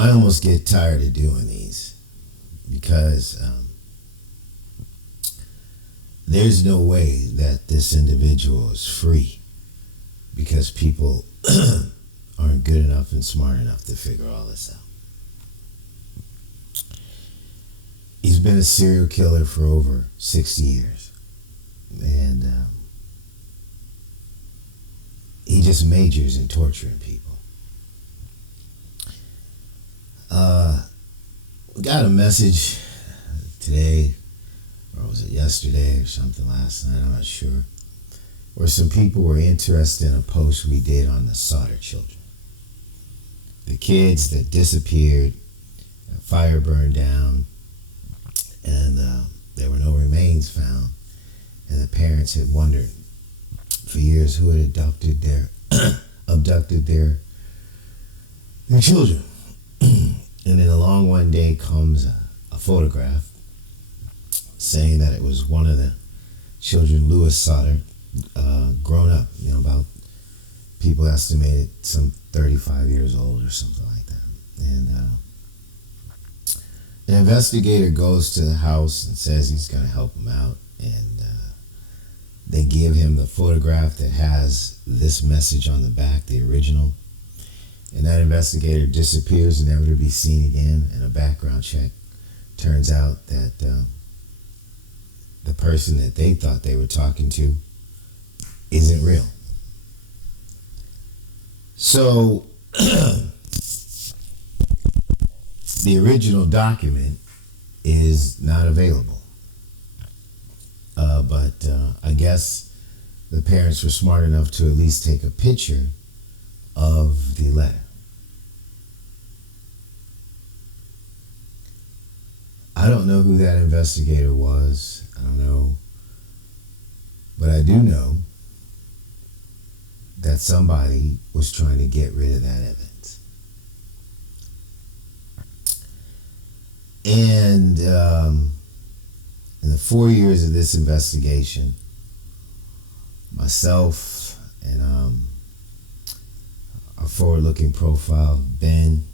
I almost get tired of doing these because there's no way that this individual is free because people aren't good enough and smart enough to figure all this out. He's been a serial killer for over 60 years. And he just majors in torturing people. We got a message today, or was it yesterday or something last night, I'm not sure, where some people were interested in a post we did on the Sauter children. The kids that disappeared, a fire burned down, and there were no remains found. And the parents had wondered for years who had abducted their children. And then along one day comes a photograph saying that it was one of the children, Louis Sauter, grown up, about, people estimated some 35 years old or something like that. And an investigator goes to the house and says he's going to help him out. And they give him the photograph that has this message on the back, the original. And that investigator disappears, never to be seen again. And a background check turns out that the person that they thought they were talking to isn't real. So the original document is not available. But I guess the parents were smart enough to at least take a picture of the letter. I don't know who that investigator was. I don't know. But I do know that somebody was trying to get rid of that evidence. And in the 4 years of this investigation, myself and our forward-looking profile, Ben,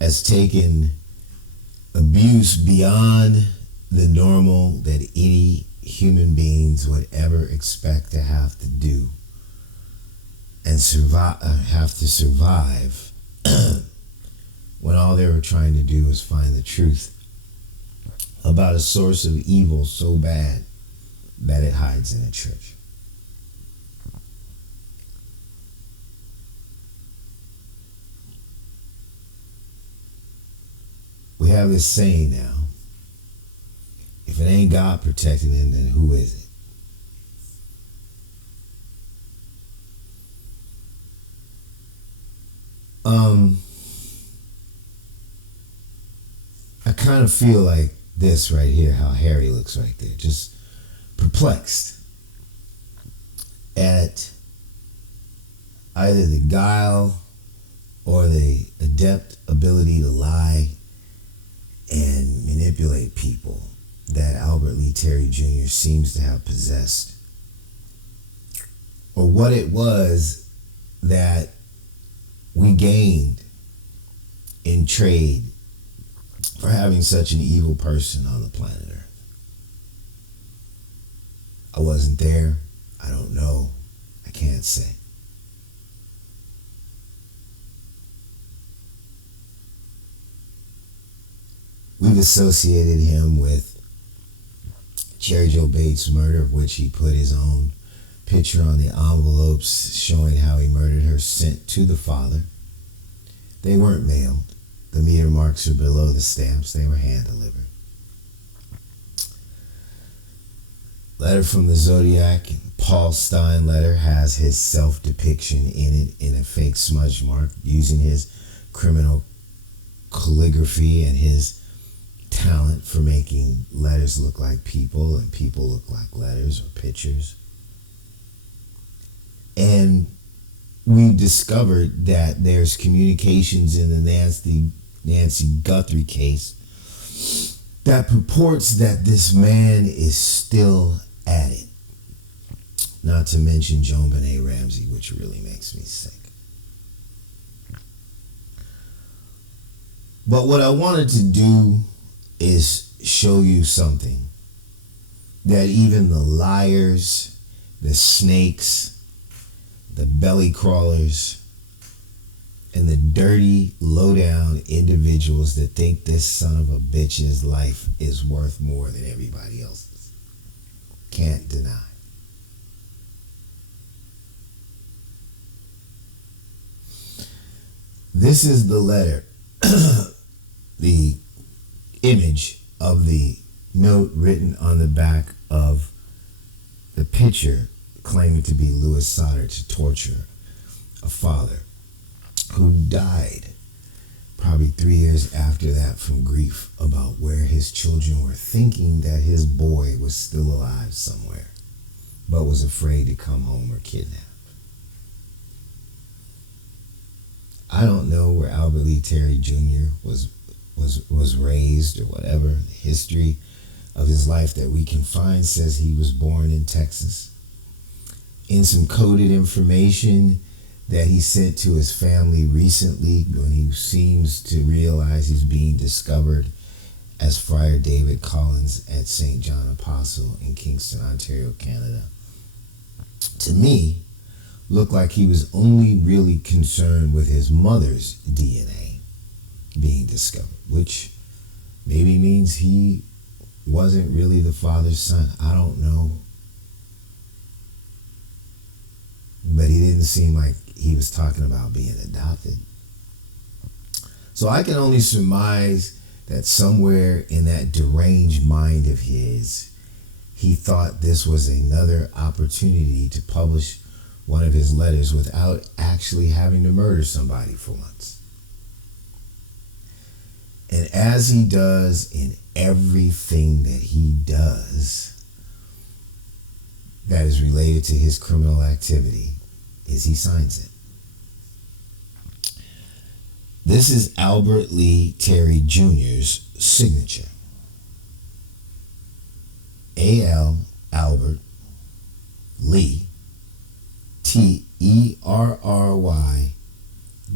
has taken abuse beyond the normal that any human beings would ever expect to have to do and have to survive when all they were trying to do was find the truth about a source of evil so bad that it hides in a church. We have this saying now, if it ain't God protecting it, then who is it? I kind of feel like this right here, how Harry looks right there, just perplexed at either the guile or the adept ability to lie and manipulate people that Albert Lee Terry Jr. seems to have possessed. Or what it was that we gained in trade for having such an evil person on the planet Earth. I wasn't there. I don't know. I can't say. We've associated him with Cherry Joe Bates' murder, of which he put his own picture on the envelopes showing how he murdered her, sent to the father. They weren't mailed. The meter marks are below the stamps. They were hand-delivered. Letter from the Zodiac, Paul Stein letter, has his self-depiction in it in a fake smudge mark, using his criminal calligraphy and his talent for making letters look like people and people look like letters or pictures. And we discovered that there's communications in the Nancy Guthrie case that purports that this man is still at it. Not to mention JonBenet Ramsey, which really makes me sick. But what I wanted to do is show you something that even the liars, the snakes, the belly crawlers, and the dirty, low-down individuals that think this son of a bitch's life is worth more than everybody else's can't deny. This is the letter, the image of the note written on the back of the picture claiming to be Louis Sauter to torture a father who died probably 3 years after that from grief about where his children were, thinking that his boy was still alive somewhere, but was afraid to come home or kidnapped. I don't know where Albert Lee Terry Jr. was raised or whatever. The history of his life that we can find says he was born in Texas. In some coded information that he sent to his family recently, when he seems to realize he's being discovered as Friar David Collins at St. John Apostle in Kingston, Ontario, Canada, to me, looked like he was only really concerned with his mother's DNA being discovered, which maybe means he wasn't really the father's son. I don't know. But he didn't seem like he was talking about being adopted. So I can only surmise that somewhere in that deranged mind of his, he thought this was another opportunity to publish one of his letters without actually having to murder somebody for once. And as he does in everything that he does that is related to his criminal activity, is he signs it. This is Albert Lee Terry Jr.'s signature. A.L. Albert Lee Terry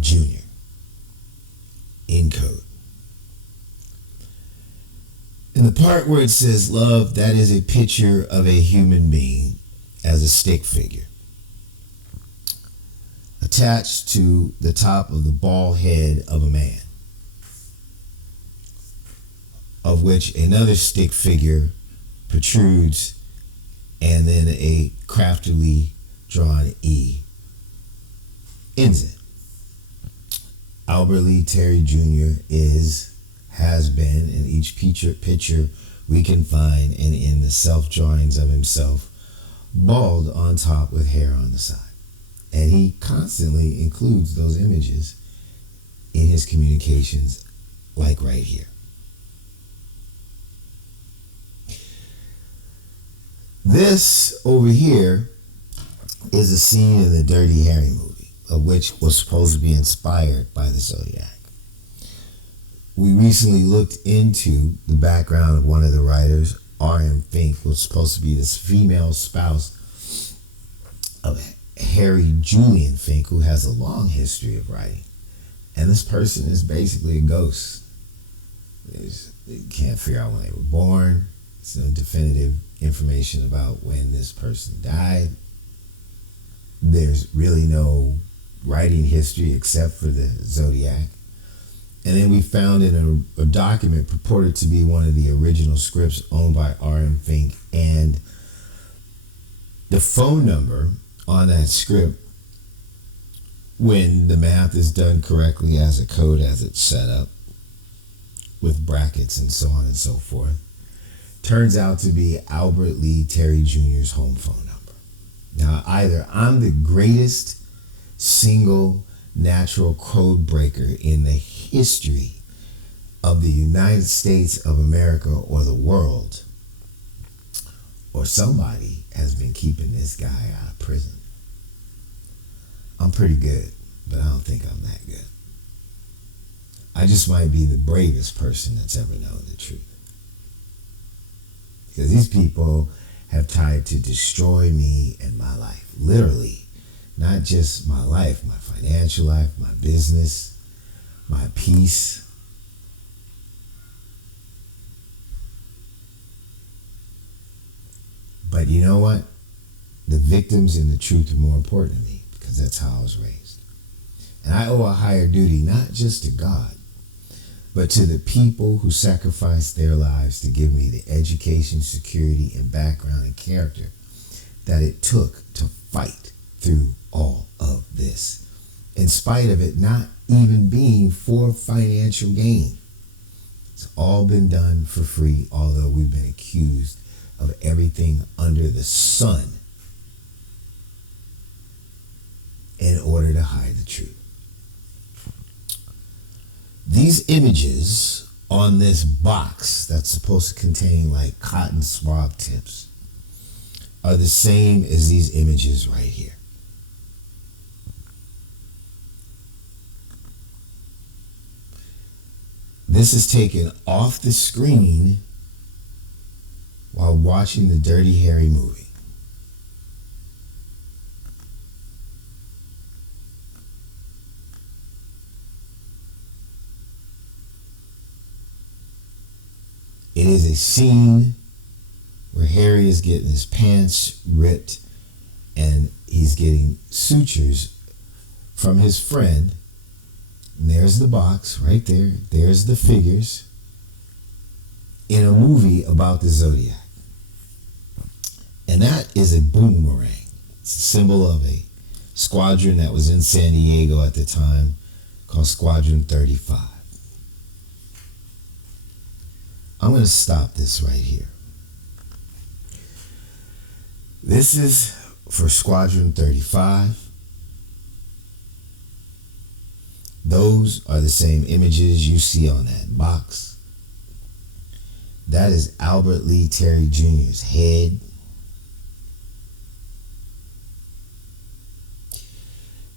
Jr. in code. In the part where it says love, that is a picture of a human being as a stick figure attached to the top of the bald head of a man, of which another stick figure protrudes, and then a craftily drawn E ends it. Albert Lee Terry Jr. has been in each picture we can find, and in the self-drawings of himself, bald on top with hair on the side. And he constantly includes those images in his communications, like right here. This over here is a scene in the Dirty Harry movie, of which was supposed to be inspired by the Zodiac. We recently looked into the background of one of the writers, R.M. Fink, who was supposed to be this female spouse of Harry Julian Fink, who has a long history of writing. And this person is basically a ghost. They can't figure out when they were born. There's no definitive information about when this person died. There's really no writing history except for the Zodiac. And then we found in a document purported to be one of the original scripts owned by R.M. Fink, and the phone number on that script, when the math is done correctly as a code as it's set up, with brackets and so on and so forth, turns out to be Albert Lee Terry Jr.'s home phone number. Now, either I'm the greatest single natural code breaker in the history of the United States of America or the world, or somebody has been keeping this guy out of prison. I'm pretty good, but I don't think I'm that good. I just might be the bravest person that's ever known the truth. Because these people have tried to destroy me and my life. Literally. Not just my life, my financial life, my business, my peace, But you know what? The victims and the truth are more important to me because that's how I was raised. And I owe a higher duty not just to God, but to the people who sacrificed their lives to give me the education, security, and background and character that it took to fight through all of this, in spite of it not even being for financial gain. It's all been done for free, although we've been accused of everything under the sun in order to hide the truth. These images on this box that's supposed to contain like cotton swab tips are the same as these images right here. This is taken off the screen while watching the Dirty Harry movie. It is a scene where Harry is getting his pants ripped and he's getting sutures from his friend. And there's the box right there. There's the figures in a movie about the Zodiac. And that is a boomerang. It's a symbol of a squadron that was in San Diego at the time called Squadron 35. I'm going to stop this right here. This is for Squadron 35. Those are the same images you see on that box. That is Albert Lee Terry Jr.'s head.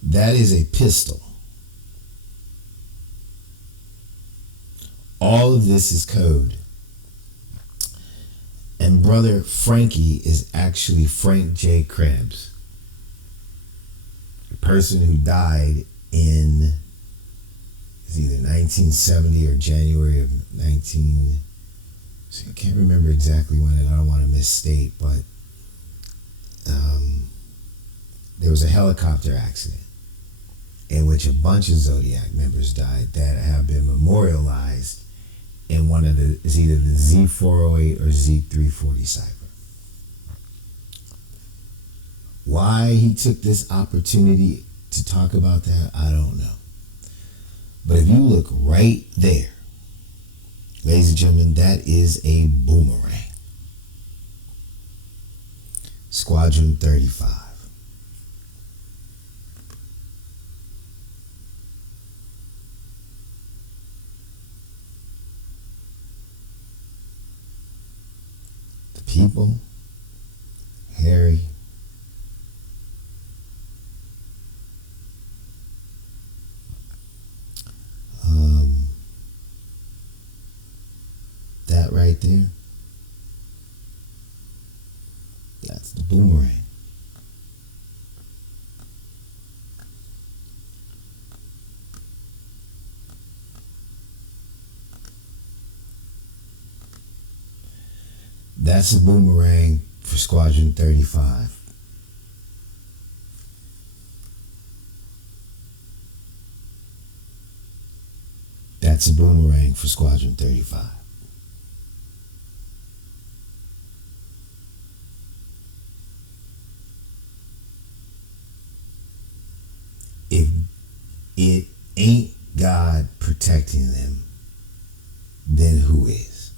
That is a pistol. All of this is code. And brother Frankie is actually Frank J. Krebs, a person who died in either 1970 or January of 19. So I can't remember exactly when, and I don't want to misstate, but there was a helicopter accident in which a bunch of Zodiac members died that have been memorialized in one of the, it's either the Z408 or Z340 cipher. Why he took this opportunity to talk about that, I don't know. But if you look right there, ladies and gentlemen, that is a boomerang. Squadron 35. The people, Harry, that right there, that's the boomerang. That's a boomerang for Squadron 35. That's a boomerang for Squadron 35. If it ain't God protecting them, then who is?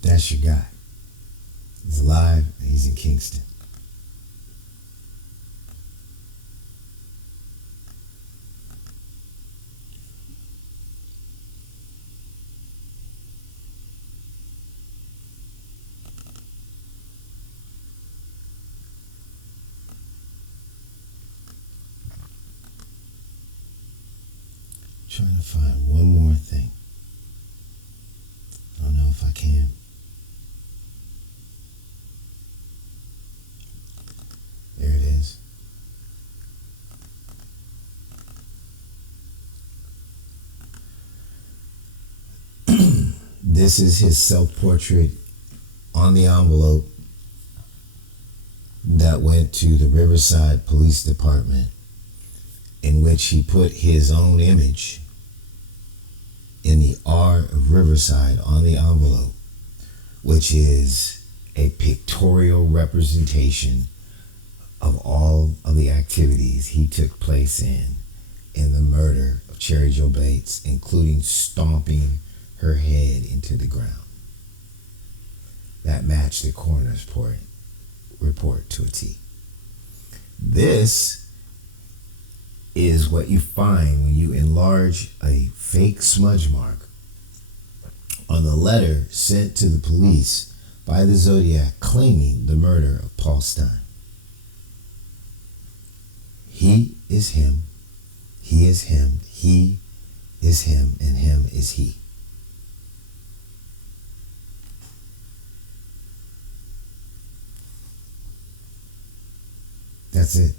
That's your guy. He's alive and he's in Kingston. Trying to find one more thing. I don't know if I can. This is his self-portrait on the envelope that went to the Riverside Police Department, in which he put his own image in the R of Riverside on the envelope, which is a pictorial representation of all of the activities he took place in the murder of Cheri Jo Bates, including stomping her head into the ground. That matched the coroner's report to a T. This is what you find when you enlarge a fake smudge mark on the letter sent to the police by the Zodiac claiming the murder of Paul Stine. He is him, he is him, he is him, and him is he. That's it.